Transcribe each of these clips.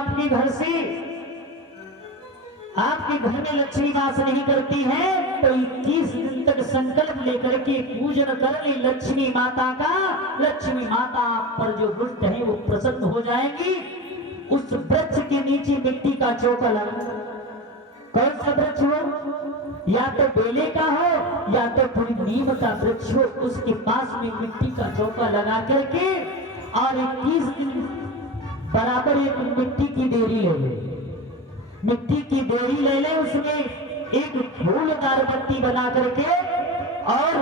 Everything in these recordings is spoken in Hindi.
आपके घर से, आपके घर में लक्ष्मी वास नहीं करती है तो 21 दिन तक संकल्प लेकर के पूजन कर ले लक्ष्मी माता का। लक्ष्मी माता आप पर जो दुष्ट है वो प्रसन्न हो जाएंगी। उस वृक्ष के नीचे मिट्टी का चौका लगा, कौन सा वृक्ष हो, या तो बेले का हो या तो कोई नीम का वृक्ष हो, उसके पास में मिट्टी का चौका लगा करके और 21 दिन बराबर एक मिट्टी की देरी ले ले, मिट्टी की देरी ले ले, उसमें एक फूलदार बत्ती बना करके और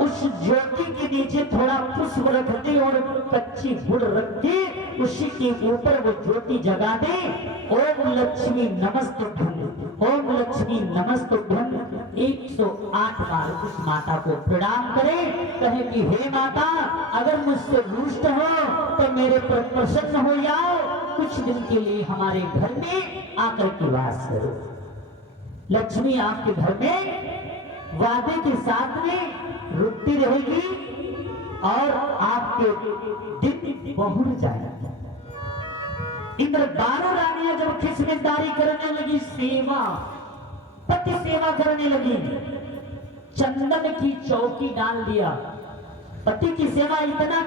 उस ज्योति के नीचे थोड़ा पुष्प रख दे और कच्ची गुड़ रख के उसी के ऊपर वो ज्योति जगा दे। ओम लक्ष्मी नमस्तुभ्यं, ओम लक्ष्मी नमस्तुभ्यं 108 बार उस माता को प्रणाम करे, कहे कि हे माता अगर मुझसे रुष्ट हो तो मेरे पर प्रसन्न हो जाओ, कुछ दिन के लिए हमारे घर में आकर के वास करो। लक्ष्मी आपके घर में वादे के साथ में रुकती रहेगी और आपके दिन बहुर जाएगा। इंद्र 12 रानियां जब खिसमतदारी करने लगी, सेवा पति सेवा करने लगी, चंदन की चौकी डाल दिया, पति की सेवा इतना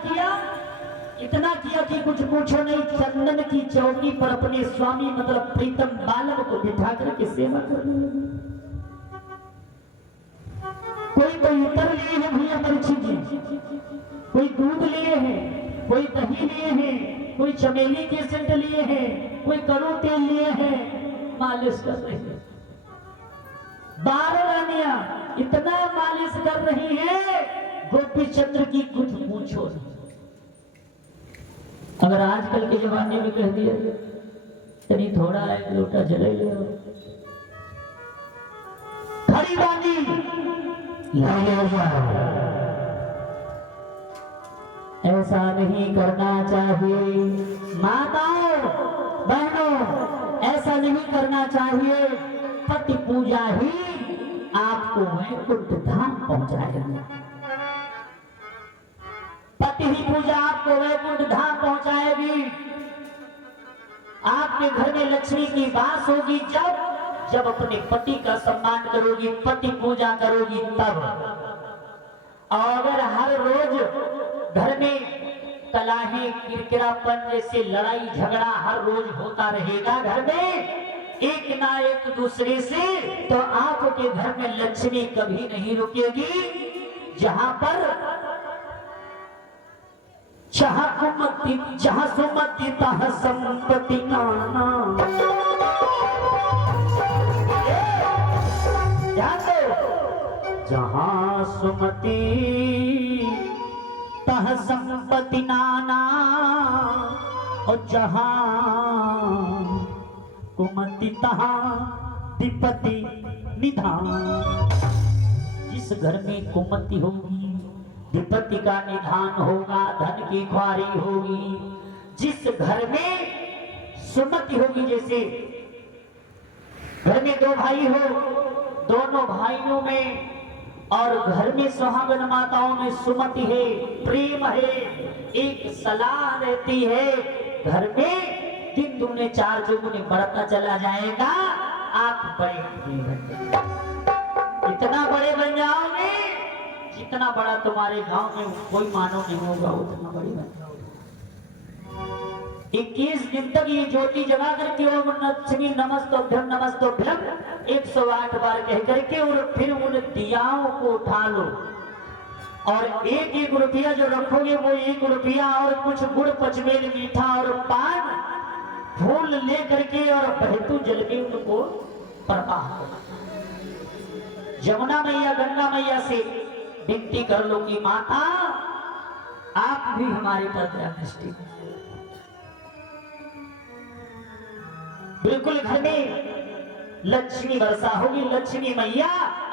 किया कि कुछ पूछो नहीं। चंदन की चौकी पर अपने स्वामी मतलब प्रीतम बालक को बिठा करके सेवा करने लगी। कोई तो इतर लिए हैं भैया परीक्षित जी, कोई दूध लिए हैं, कोई दही लिए हैं, कोई चमेली के सेंट लिए हैं, कोई कड़ू तेल लिए हैं, मालिश कर रहे हैं। 12 रानियां इतना मालिश कर रही है, गोपी चंद्र की कुछ पूछो नहीं। अगर आजकल के जमाने में कह दिया तनी थोड़ा एक लोटा जले ले खड़ी बानी ऐसा नहीं करना चाहिए। माताओं बहनों ऐसा नहीं करना चाहिए। पति पूजा ही आपको वैकुंठ धाम पहुंचाएगी, पति ही पूजा आपको वैकुंठ धाम पहुंचाएगी। आपके घर में लक्ष्मी की वास होगी जब अपने पति का सम्मान करोगी, पति पूजा करोगी तब। और अगर हर रोज घर में कलह किरकिरापन जैसे लड़ाई झगड़ा हर रोज होता रहेगा घर में एक ना एक दूसरे से, तो आपके घर में लक्ष्मी कभी नहीं रुकेगी। जहां पर जहां सुमति तह संपत्ति नाना, जहां सुमति तह संपत्ति नाना और जहां कुमति तहा विपत्ति निधान। जिस घर में कुमति होगी विपत्ति का निधान होगा, धन की ख्वारी होगी। जिस घर में सुमति होगी, जैसे घर में 2 भाई हो, दोनों भाइयों में और घर में सुहागन माताओं में सुमति है, प्रेम है, एक सलाह रहती है, घर में 3 दूने 4 चौगुने बढ़ता चला जाएगा। आप बड़े इतना बड़े बन जाओगे जितना बड़ा तुम्हारे गांव में कोई मानव नहीं होगा, उतना बड़ी बन जाओगे। 21 दिन तक ये ज्योति जगा करके ओम लक्ष्मी नमस्तुभ्यं नमस्तुभ्यं 108 बार कह करके और फिर उन दियाओं को उठा लो और 1-1 रुपया जो रखोगे वो 1 रुपया और कुछ गुड़ पचमेल मीठा और पान फूल ले करके और बहतू जल के उनको प्रवाह करो। जमुना मैया गंगा मैया से विनती कर लो कि माता आप भी हमारे पर दया दृष्टि। बिल्कुल घर में लक्ष्मी वर्षा होगी, लक्ष्मी मैया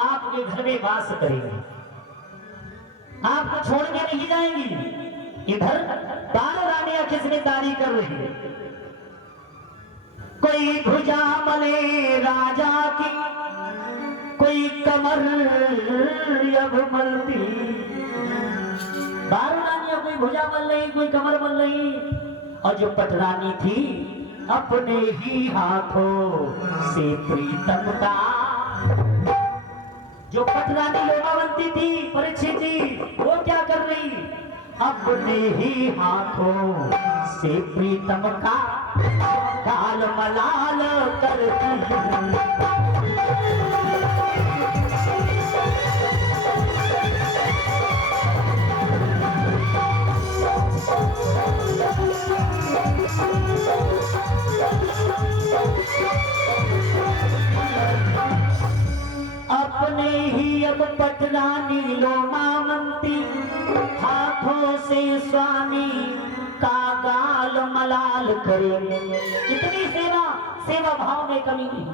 आपके घर में वास करेगी, आपको छोड़ के नहीं जाएंगी। इधर 12 रानियां खिसमतदारी कर रही है। कोई भुजा मले राजा की, कोई कमर मलती। 12 रानियां कोई भुजा मल रही, कोई कमर मल रही। और जो पटरानी थी अपने ही हाथों से प्रीतम का। जो पटरानी लोमावंती थी परीक्षित जी, वो क्या कर रही, अपने ही हाथों से प्रीतम का गाल मलाल करती हूँ। अपने ही अब पटरानी लोमावंती हाथों से स्वामी का गाल मलाल करे। इतनी सेवा, सेवा भाव में कमी नहीं।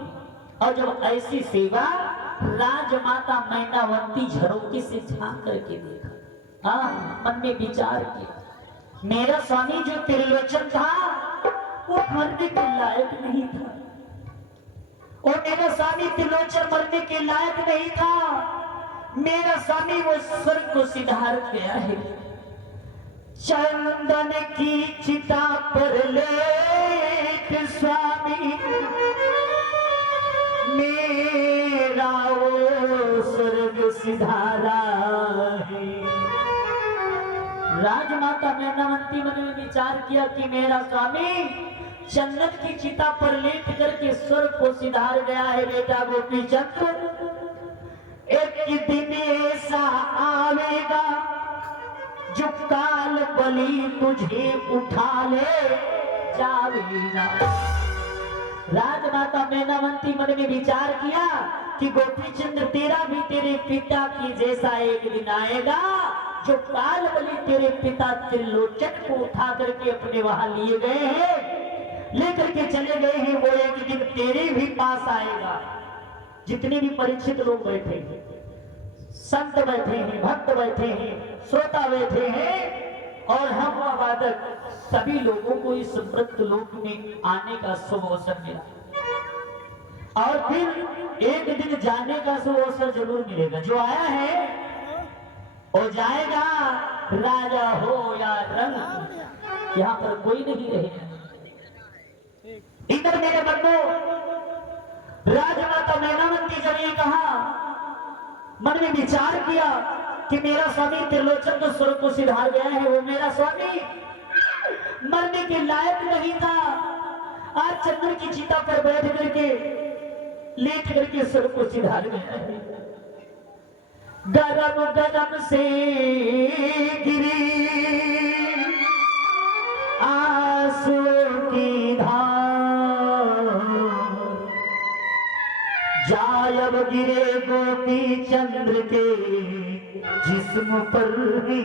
और जब ऐसी सेवा राजमाता मैनावती झरोके से झांक करके देखा, हाँ, मन में विचार किया, मेरा स्वामी जो त्रिलोचन था वो मरने के लायक नहीं था, और मेरा स्वामी त्रिलोचन मरने के लायक नहीं था। मेरा स्वामी वो स्वर्ग को सिधार गया है। चंदन की चिता पर लेट स्वामी मेरा वो स्वर्ग सिधारा है। राजमाता मैनावती मन में विचार किया कि मेरा स्वामी चंदन की चिता पर लेट करके स्वर्ग को सिधार गया है। बेटा गोपी चंद्र, एक दिन ऐसा आवेगा जो काल बलि तुझे उठा ले जावेगा। राजमाता मैनावती मन में विचार किया कि गोपी चंद्र तेरा भी तेरे पिता की जैसा एक दिन आएगा जो काल बलि तेरे पिता त्रिलोचन को उठा करके अपने वहां लिए गए हैं, लेकर के चले गए हैं, वो एक दिन तेरे भी पास आएगा। जितने भी परीक्षित लोग बैठे हैं, संत बैठे हैं, भक्त बैठे हैं, श्रोता बैठे हैं, और हम वादक सभी लोगों को इस मृत लोक में आने का शुभ अवसर मिला। और फिर एक दिन जाने का शुभ अवसर जरूर मिलेगा। जो आया है वो जाएगा, राजा हो या रंग, यहाँ पर कोई नहीं रहेगा। इधर मेरे बंधु, राजमाता मैनावती जब ये कहा, मन में विचार किया कि मेरा स्वामी त्रिलोचन तो स्वर्ग को सिधार गया है, वो मेरा स्वामी मरने के लायक नहीं था। आज चंद्र की चिता पर बैठ करके लेट करके स्वर्ग को सिधार गया है। गरम गरम से गिरी आंसू की धार, जायब गिरे गोपी चंद्र के जिस्म पर ही।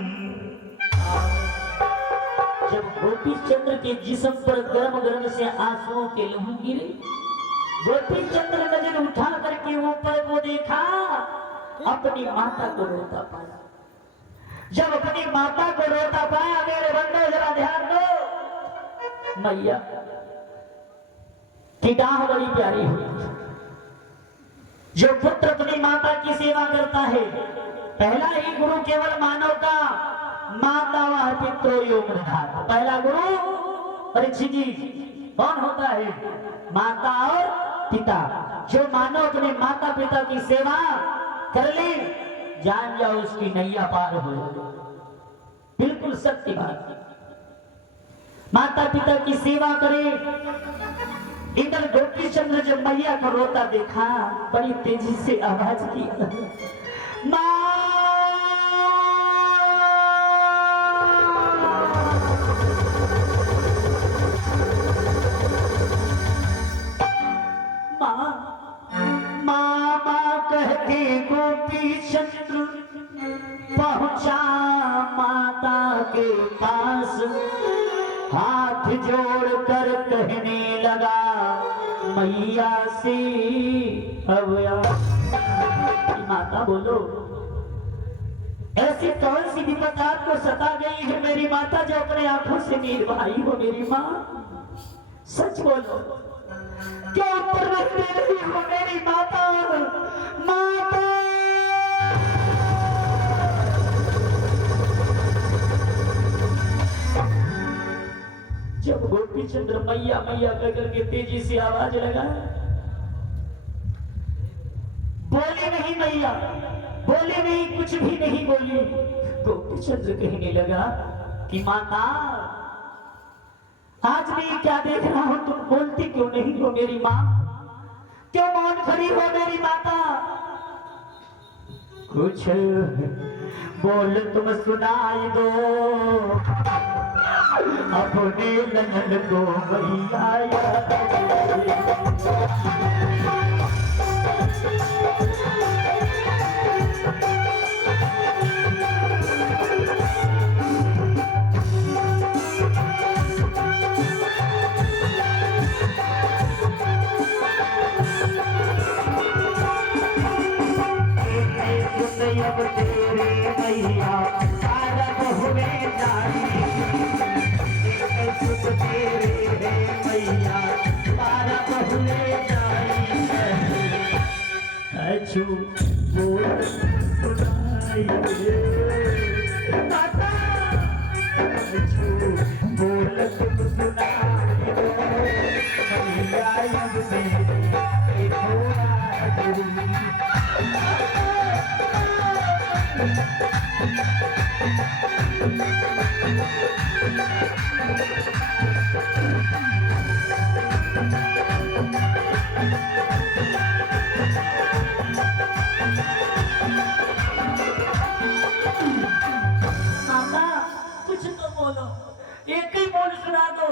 जब गोपी चंद्र के जिस्म पर गर्म गर्म से आंसुओं के लहू गिरे, गोपी चंद्र नजर उठा करके ऊपर को देखा, अपनी माता को रोता पाया। जब अपनी माता को रोता पाया, मेरे बंदो जरा ध्यान दो, मैया की डाह बड़ी प्यारी हुई। जो पुत्र अपनी माता की सेवा करता है, पहला ही गुरु केवल मानव का माता व पितरो योग निर्धार। पहला गुरु परीक्षित जी कौन होता है? माता और पिता। जो मानव अपने माता पिता की सेवा कर ले, जान जाओ उसकी नैया पार हो। बिल्कुल सत्य बात। माता पिता की सेवा करे। इधर गोपी चंद्र जब मैया को रोता देखा, बड़ी तेजी से आवाज की, मां मामा कहते गोपी चंद्र पहुंचा माता के पास, हाथ जोड़कर कहने लगा मैया से अब माता बोलो, ऐसी कौन सी विपत आपको सता गई है मेरी माता, जो अपने आंखों से नीर बहाई हो मेरी माँ? सच बोलो, क्यों उत्तर नहीं दे रही हो मेरी माता? माता जब गोपी गोपी चंद्र मैया मैया कह करके तेजी से आवाज लगा। बोली नहीं मैया, बोली नहीं, कुछ भी नहीं बोली। गोपी चंद्र कहने लगा कि माता, आज मैं क्या देख रहा हूं, तुम बोलती क्यों नहीं हो मेरी माँ? क्यों मौन खड़ी हो मेरी माता? कुछ बोल तुम सुनाई दो अपने नयन को मैया। अब तेरे मैया सारा बहुवे जाई, सुख तेरे है मैया सारा बहुवे जाई। अच्छू बोल सुनाई दे माता, अच्छू बोल तुम सुनाई दो मैया। अब मेरे थोड़ा दूरी माता, कुछ तो बोलो, एक ही बोल सुना दो।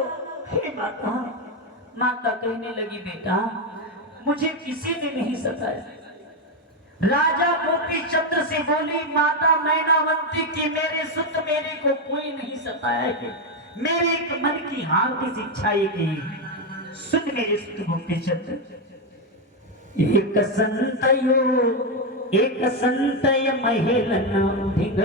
हे माता, माता कहने लगी बेटा, मुझे किसी ने नहीं सताया। राजा गोपी चंद्र से बोली माता मैनावंती की मेरे सुत मेरे को कोई नहीं सताया है। मेरे एक मन की हार्दिक इच्छा ये की, सुन मेरे सुत गोपी चंद्र, एक संतय महिलन भिग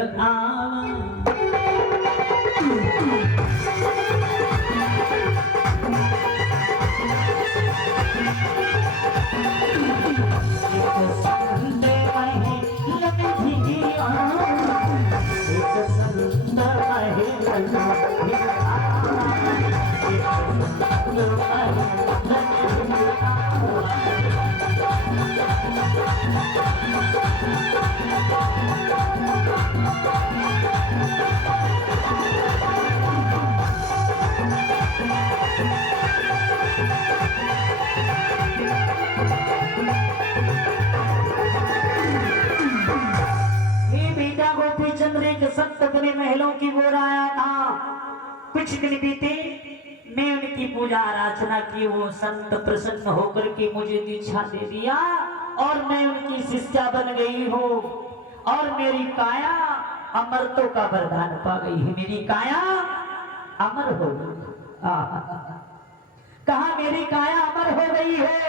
महलों की ओर आया था। कुछ दिन बीते, मैं उनकी पूजा आराधना की, वो संत प्रसन्न होकर के मुझे दीक्षा दे दिया और मैं उनकी शिष्या बन गई हूँ और मेरी काया अमरत्व का वरदान पा गई है। मेरी काया अमर हो गई। कहा मेरी काया अमर हो गई है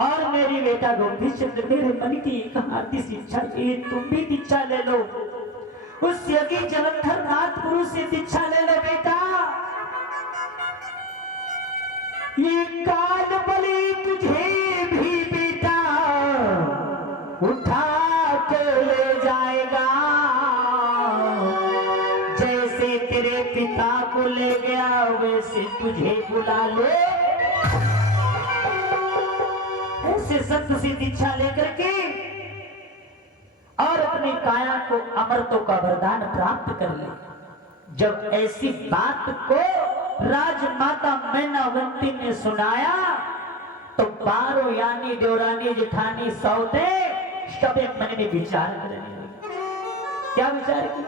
और मेरी बेटा गोपी चंद्र मेरे मन की एक हार्दिक इच्छा, तुम भी दीक्षा ले लो, उस यज्ञ जलंधर नाथ गुरु से दीक्षा ले लो बेटा। ये काल बलि तुझे भी बेटा उठा के ले जाएगा, जैसे तेरे पिता को ले गया वैसे तुझे बुला ले। ऐसे संत से दीक्षा लेकर के और अपनी काया को अमरत्व का वरदान प्राप्त कर ले। जब ऐसी बात को राजमाता मैनावंती ने सुनाया तो बारो यानी देवरानी जेठानी सौते सबे मन में विचार करने लगी। क्या विचार की?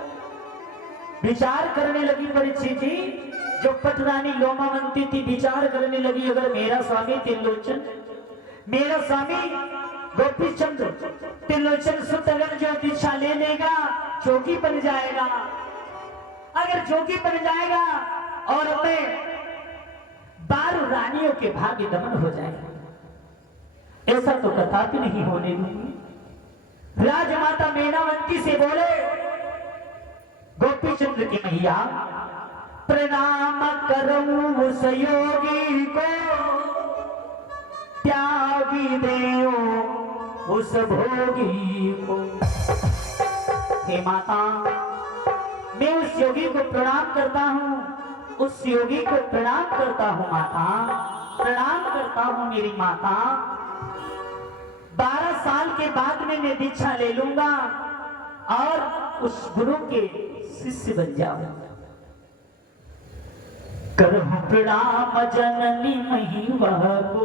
विचार करने लगी परीक्षित जी। जो पटरानी लोमावंती थी विचार करने लगी, अगर मेरा स्वामी त्रिलोचन, मेरा स्वामी गोपी चंद्र त्रिलोचन सुत अगर जो दीक्षा ले लेगा जोगी बन जाएगा, अगर जोगी बन जाएगा और हमें 12 रानियों के भाग्य दमन हो जाएगा। ऐसा तो कथा भी नहीं होने दूंगी। राजमाता मैनावंती से बोले गोपी चंद्र की मैया, प्रणाम करूं उस योगी को, त्यागी देओ उस भोगी को। हे माता, मैं उस योगी को प्रणाम करता हूं उस योगी को प्रणाम करता हूँ माता, प्रणाम करता हूँ मेरी माता। 12 साल के बाद में मैं दीक्षा ले लूंगा और उस गुरु के शिष्य बन जाऊंगा। करहु प्रणाम जननी महिमा को,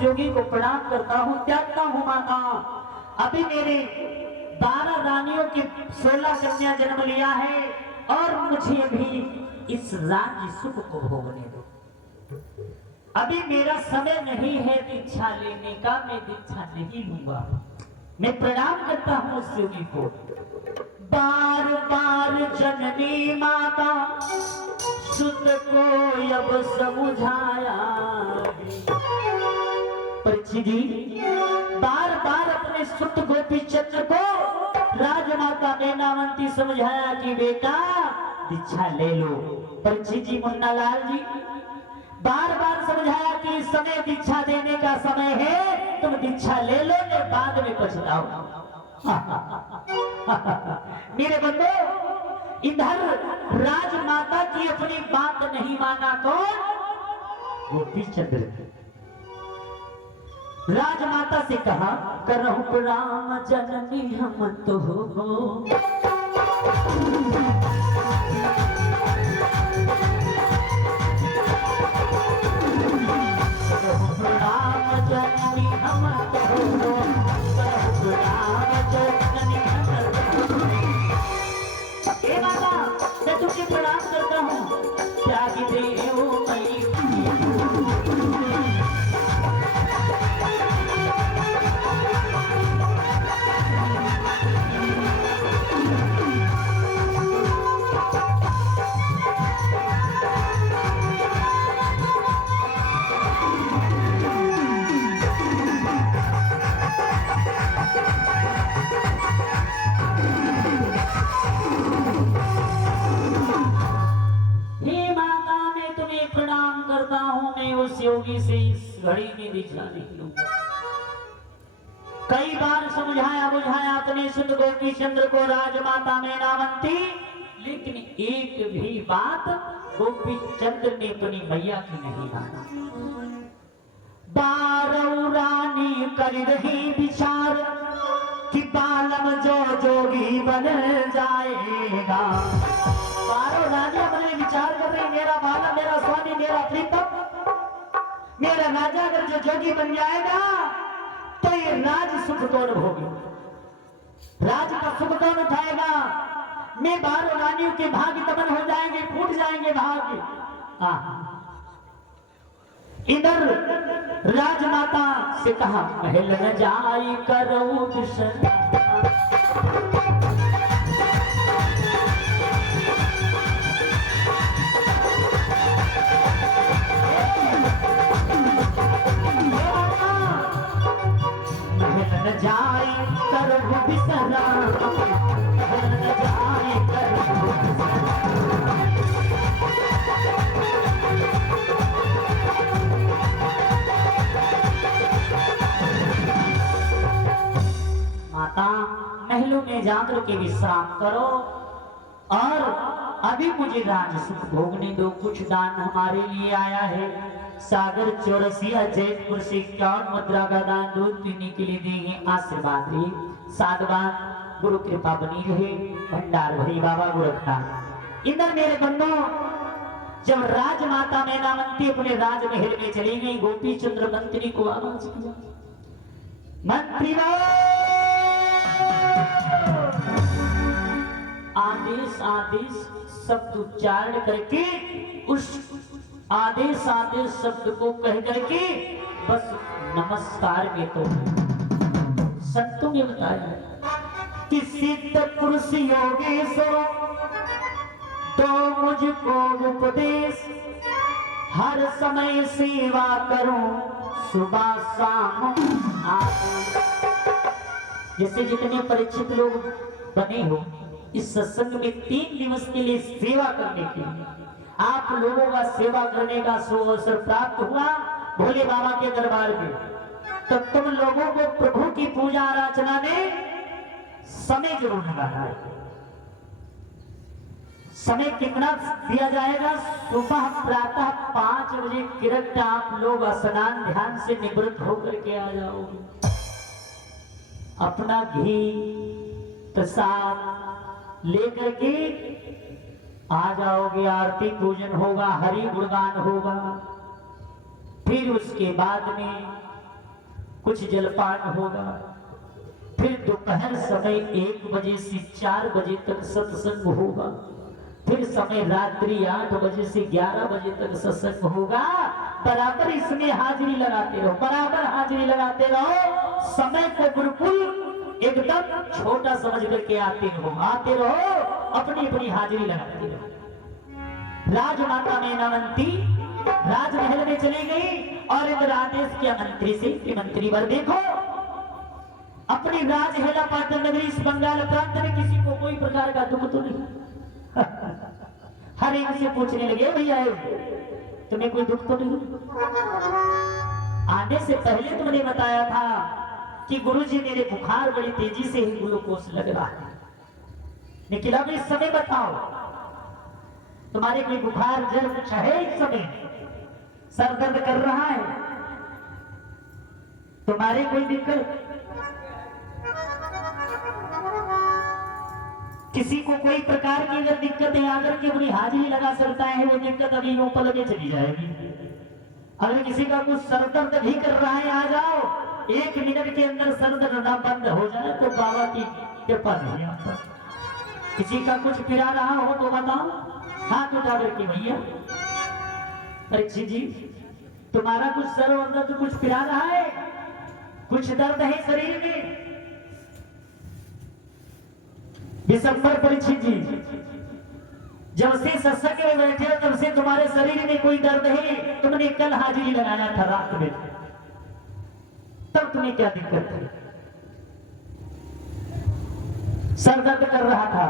योगी को प्रणाम करता हूँ, त्यागता हूँ माता। अभी मेरे 12 रानियों की 16 कन्या जन्म लिया है और मुझे भी इस राज्य सुख को भोगने दो। अभी मेरा समय नहीं है दीक्षा लेने का, मैं दीक्षा नहीं लूंगा। मैं प्रणाम करता हूँ उस योगी को। बार बार जननी माता सुत को अब समझाया, परीक्षित जी बार बार अपने सुत गोपी चंद्र को राजमाता मैनावंती समझाया कि बेटा दीक्षा ले लो। परीक्षित जी मुन्ना लाल जी बार बार समझाया कि इस समय दीक्षा देने का समय है, तुम दीक्षा ले लो, ने बाद में पछताओ। मेरे बंदो, इधर राजमाता की अपनी बात नहीं माना तो गोपी चंद्र राजमाता से कहा, करहु प्रणाम जननी हम तो हो। करहु प्रणाम जननी हम तो हो, करहु प्रणाम जननी हम तो हो। हे माता, मैं तुझे प्रणाम करता हूँ, त्यागी देव मई। योगी से इस घड़ी में दीक्षा नहीं लूंगा। कई बार समझाया बुझाया अपने सुत गोपी चंद्र को राजमाता मैनावंती, लेकिन एक भी बात गोपी चंद्र ने अपनी मैया की नहीं माना। बारह रानी कर रही विचार कि बालम जो जोगी बन जाएगा। बारह राजा बने विचार कर रही, मेरा बालम, मेरा स्वामी, मेरा प्रीतम, मेरा राजा अगर जो जोगी बन जाएगा तो ये राज सुख कौन भोगे, राज का सुख कौन उठाएगा। मैं 12 रानियों के भाग्य दमन हो जाएंगे, फूट जाएंगे भाग्य। इधर राजमाता से कहा, महल न जाई करो विषय। न जाए करहु बिसरा, न जाए करहु बिसरा। माता, महलों में जाकर के विश्राम करो और अभी मुझे राज सुख भोगने दो। कुछ दान हमारे लिए आया है। सागर चौरसिया जयपुर से 51 मुद्रा का दान दूध पीने के लिए देंगे। आशीर्वाद रहे, साधवान गुरु कृपा बनी रहे, भंडार भरी बाबा गोरखनाथ। इधर मेरे बंधु, जब राजमाता मैनावंती अपने राजमहल में चली गई, गोपी चंद्र मंत्री को आवाज किया, मंत्री आदेश आदेश शब्द उच्चारण करके, उस आदेश आदेश शब्द को कह करके बस नमस्कार में तो संतों ने बताया कि सिद्ध पुरुष योगेश्वर तो मुझको उपदेश, हर समय सेवा करूं सुबह शाम आदेश। जैसे जितने परीक्षित लोग बने हो इस सत्संग में 3 दिवस के लिए सेवा करने के लिए आप लोगों का सेवा करने का अवसर प्राप्त हुआ भोले बाबा के दरबार में, तो तुम लोगों को प्रभु की पूजा अर्चना में समय जरूर लगाना है। समय कितना दिया जाएगा? सुबह प्रातः 5 बजे किरण आप लोग स्नान ध्यान से निवृत्त होकर के आ जाओगे। अपना घी प्रसाद लेकर के आ जाओगे, आरती पूजन होगा, हरि गुणगान होगा। फिर उसके बाद में कुछ जलपान होगा। फिर दोपहर समय 1 बजे से 4 बजे तक सत्संग होगा। फिर समय रात्रि 8 बजे से 11 बजे तक सत्संग होगा। बराबर इसमें हाजिरी लगाते रहो, बराबर हाजिरी लगाते रहो। समय को बिल्कुल एकदम छोटा समझ करके आते रहो, अपनी अपनी हाजिरी लगाते रहो। राजमाता मेनावंती राजमहल में चली गई और इंद्र आदेश किया मंत्री से, मंत्री वर देखो अपनी राजहेला पाटन नगरी इस बंगाल प्रांत में किसी को कोई प्रकार का दुख तो नहीं। हर एक से पूछने लगे भैया तुम्हें कोई दुख तो नहीं? आने से पहले तुमने बताया था कि गुरुजी मेरे बुखार बड़ी तेजी से ही ग्लूकोज लग रहा है, लेकिन अब इस समय बताओ तुम्हारे कोई बुखार जल कुछ है? इस समय सर दर्द कर रहा है? तुम्हारे कोई दिक्कत? किसी को कोई प्रकार की अगर दिक्कत है आकर के अपनी हाजिरी लगा सकता है, वो दिक्कत अभी यूं पल में चली जाएगी। अगर किसी का कुछ सर दर्द भी कर रहा है, आ जाओ 1 मिनट के अंदर सर दर्द बंद हो जाए तो बाबा की कृपा नहीं आता। किसी का कुछ पिरा रहा हो तो बताओ, हाथ उठा करके भैया। परीक्षित जी तुम्हारा कुछ सर अंदर तो कुछ पिरा रहा है, कुछ दर्द है शरीर में? दिसंबर परीक्षित जी जब से सत्संग में बैठे हो तब से तुम्हारे शरीर में कोई दर्द है? तुमने कल हाजिरी लगाया था रात में, तब तुम्हें क्या दिक्कत थी? सर दर्द कर रहा था,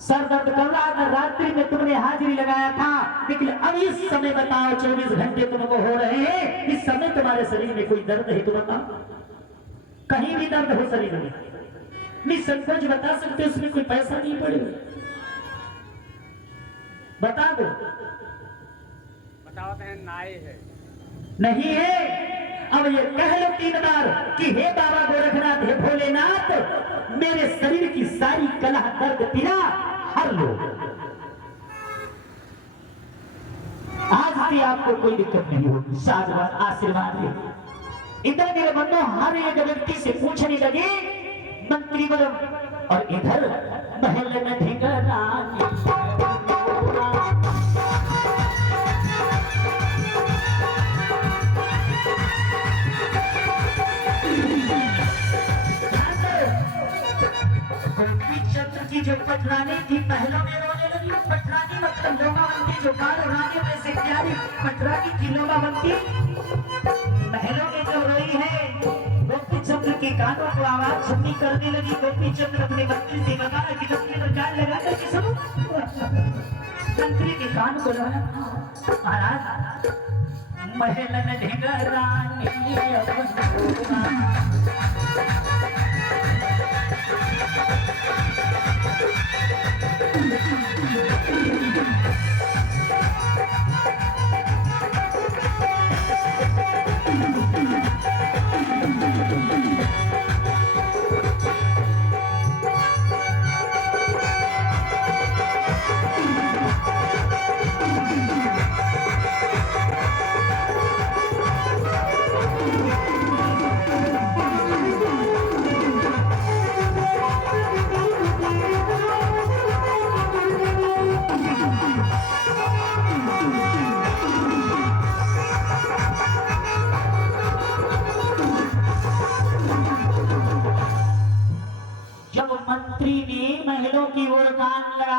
सर दर्द कर रहा था, रात्रि में तुमने हाजिरी लगाया था, लेकिन अब इस समय बताओ 24 घंटे तुमको हो रहे हैं, इस समय तुम्हारे शरीर में कोई दर्द है तो बताओ। कहीं भी दर्द हो शरीर में निसंकोच बता सकते, उसमें कोई पैसा नहीं पड़ेगा, बता दो। बताते हैं नाई है नहीं है। अब ये कह लो 3 बार कि हे बाबा गोरखनाथ, हे भोलेनाथ, मेरे शरीर की सारी कलह दर्द पीड़ा हर लो। आज भी आपको कोई दिक्कत नहीं होगी, साधुवाद आशीर्वाद है। इधर मेरे बंधु हर एक व्यक्ति से पूछने लगे मंत्री बरम, और इधर महल में ढिंगरानी चंद्र की जो पटरानी थी महलों में रोने लगी। पटरानी मतलब लोमावंती, जो गाल रानी में से प्यारी पटरानी थी लोमावंती, महलों में जो रोई है। गोपी चंद्र के कानों को आवाज सुननी करने लगी। गोपी चंद्र अपने मंत्री से बताया कि मंत्री पर जान लगा करके सुनो। मंत्री के कान को लगाया, महाराज महल में ढिंगरानी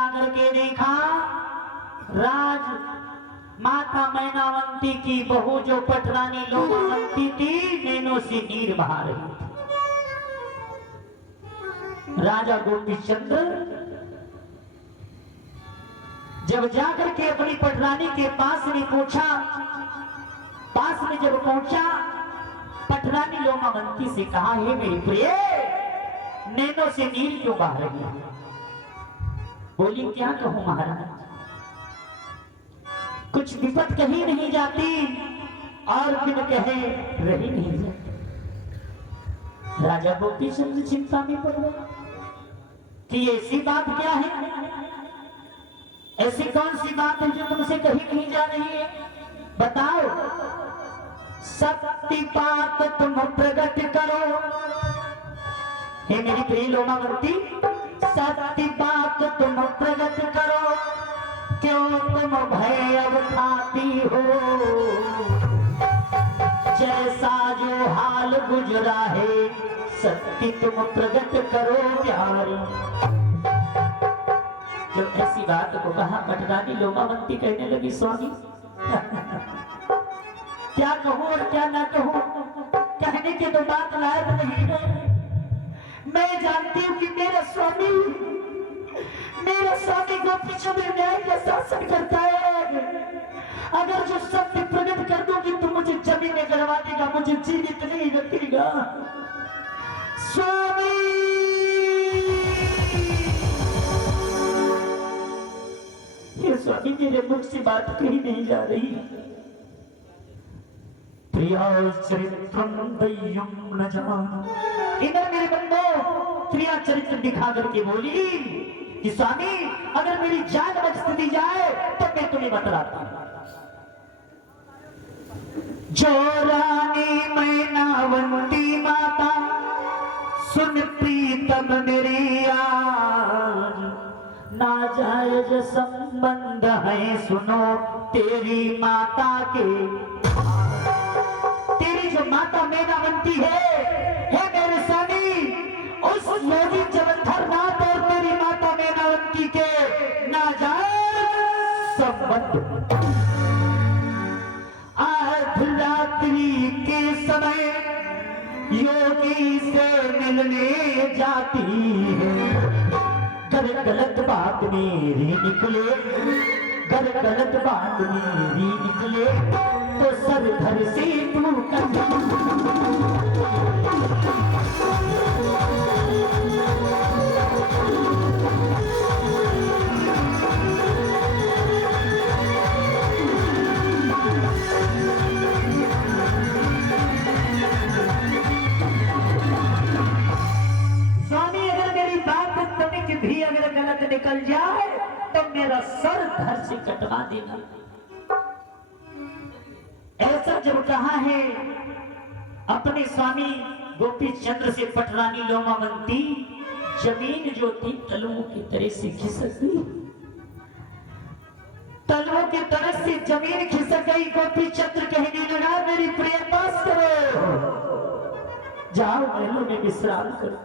जाकर के देखा, राज माता मैनावंती की बहू जो पटरानी लोमावंती थी, नैनों से नीर बहा रही थी। राजा गोपीचंद्र जब जाकर के अपनी पटरानी के पास ने पूछा, पास में जब पहुंचा, पटरानी लोमावंती से कहा, हे मेरी प्रिय, नैनों से नीर क्यों बहा रही है? बोली, क्या कहूं महाराज, कुछ विपत कही नहीं जाती और बिन कहे रही नहीं जाती। राजा गोपीचंद्र चिंता में पड़ गए कि ऐसी बात क्या है, ऐसी कौन सी बात है जो तुमसे कही नहीं जा रही है, बताओ। सत्य बात तुम प्रकट करो, हे मेरी प्रिय लोमावंती, सत्य बात तुम प्रकट करो, क्यों तुम भय अब खाती हो, जैसा जो हाल गुजरा है, सत्य तुम प्रकट करो प्यारी। जब ऐसी बात को कहा, पटरानी लोमावंती कहने लगी, स्वामी क्या कहूं और क्या ना कहूं, कहने की तो बात लायक नहीं है। मैं जानती हूं कि मेरा स्वामी गोपीचंद्र न्याय का शासन करता है। अगर जो सत्य प्रकट कर दूंगी तो मुझे जमीन करवा देगा, मुझे जीवित नहीं रखेगा। स्वामी ये स्वामी मेरे मुख से बात कही नहीं जा रही। प्रिया चरित्रम दय्यम न जान, इधर मेरे बंदो प्रिया चरित्र दिखा करके बोली कि स्वामी अगर मेरी जान बच दी जाए तो मैं तुम्हें बतलाता हूं। जो रानी मैनावंती माता सुन प्रीतम मेरी आज, नाजायज संबंध है सुनो तेरी माता के। तेरी जो माता मैनावंती है मेरे स्वामी, उस योगी जलंधर नाथ और तेरी माता मैनावंती के नाजायज संबंध। अर्धरात्रि के समय योगी से मिलने जाती है, गर गलत बात मेरी निकले, गर गलत बात मेरी निकले तो सर धर से तू स्वामी अगर मेरी बात तनिक भी अगर गलत निकल जाए तो मेरा सर धर से कटवा देना। ऐसा जब कहा है अपने स्वामी गोपीचंद्र से पटरानी लोमावंती, जमीन जो थी तलुओं की तरह से खिसक गई, तलुओं की तरह से जमीन खिसक गई। गोपीचंद्र कहने लगा, मेरी प्रिय पास करो, जाओ महलों में विश्राम करो।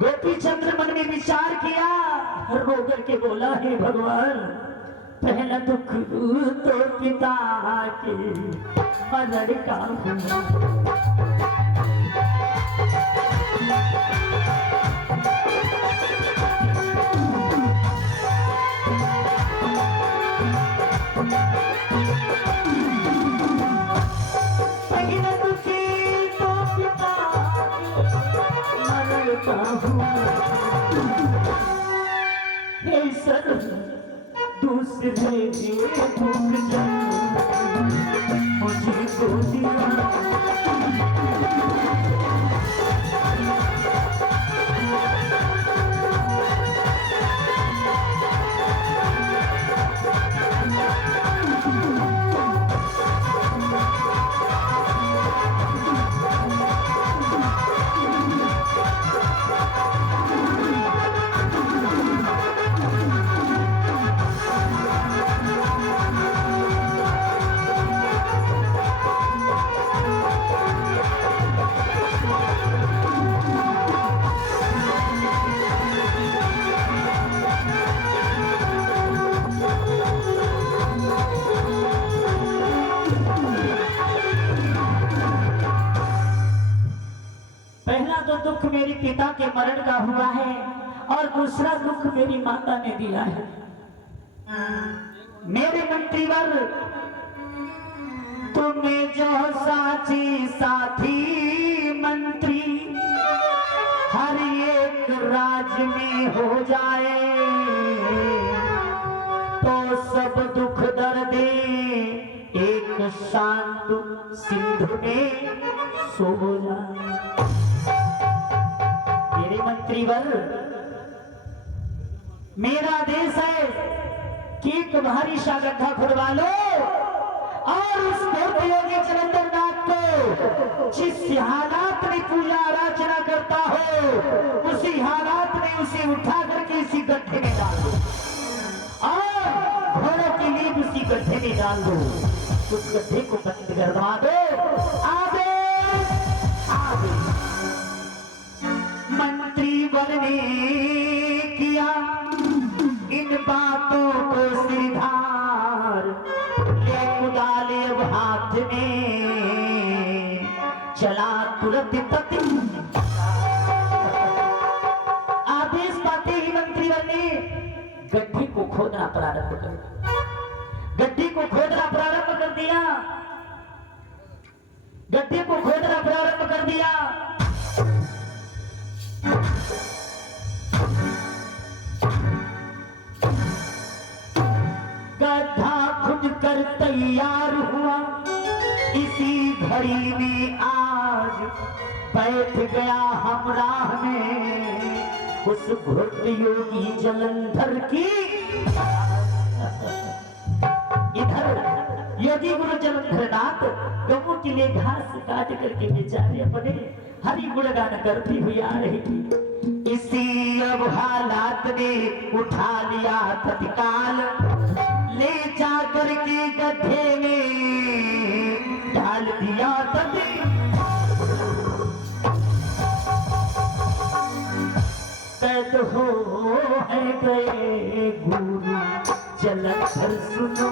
गोपीचंद्र मन में विचार किया, रो करके बोला, हे भगवान पहला दुख तो पिता के मरण का हुआ, पहला दुख तो पिता मरण का हुआ, हे सर दूसरे दुख मुझे को दिया। दुख मेरे पिता के मरण का हुआ है और दूसरा दुख मेरी माता ने दिया है। मेरे मंत्रीवर, तुम्हें जो साची साथी मंत्री हर एक राज्य में हो जाए, तो सब दुख दर्दे एक शांत सिंधु में सो जाए। मेरे मंत्रीवर, मेरा देश है कि एक भारी सा गड्ढा खुदवा लो और उस योगी जलंधर नाथ को जिस हालात में पूजा अर्चना करता हो उसी हालात में उसे उठा करके इसी गड्ढे में डाल दो और घोड़ों की नींद उसी गड्ढे में डाल दो। उस गड्ढे को बंद करवा दो। आदेश आदेश। मंत्रीवर ने किया इन बातों को सिधार, ले कुदाले अब हाथ में चला तुरंत पति। आदेश पाते ही मंत्रीवर ने गड्ढे को खोदना प्रारंभ कर दिया। गड्ढे को खोदना प्रारंभ कर दिया। गड्ढे को खोदना प्रारंभ कर दिया। गड्ढा खुद कर तैयार हुआ, इसी घड़ी में आज बैठ गया हमराह में उस घुट योगी जलंधर की। इधर योगी गुरु जलंधर नाथ गवों के लिए घास काट करके बेचारे अपने हरि गुणगान करती हुई आ रही थी। इसी अब हालात ने उठा लिया तत्काल, ले जाकर के गड्ढे में डाल दिया तभी। कैद हो है गए गुरु जलंधर सुनो।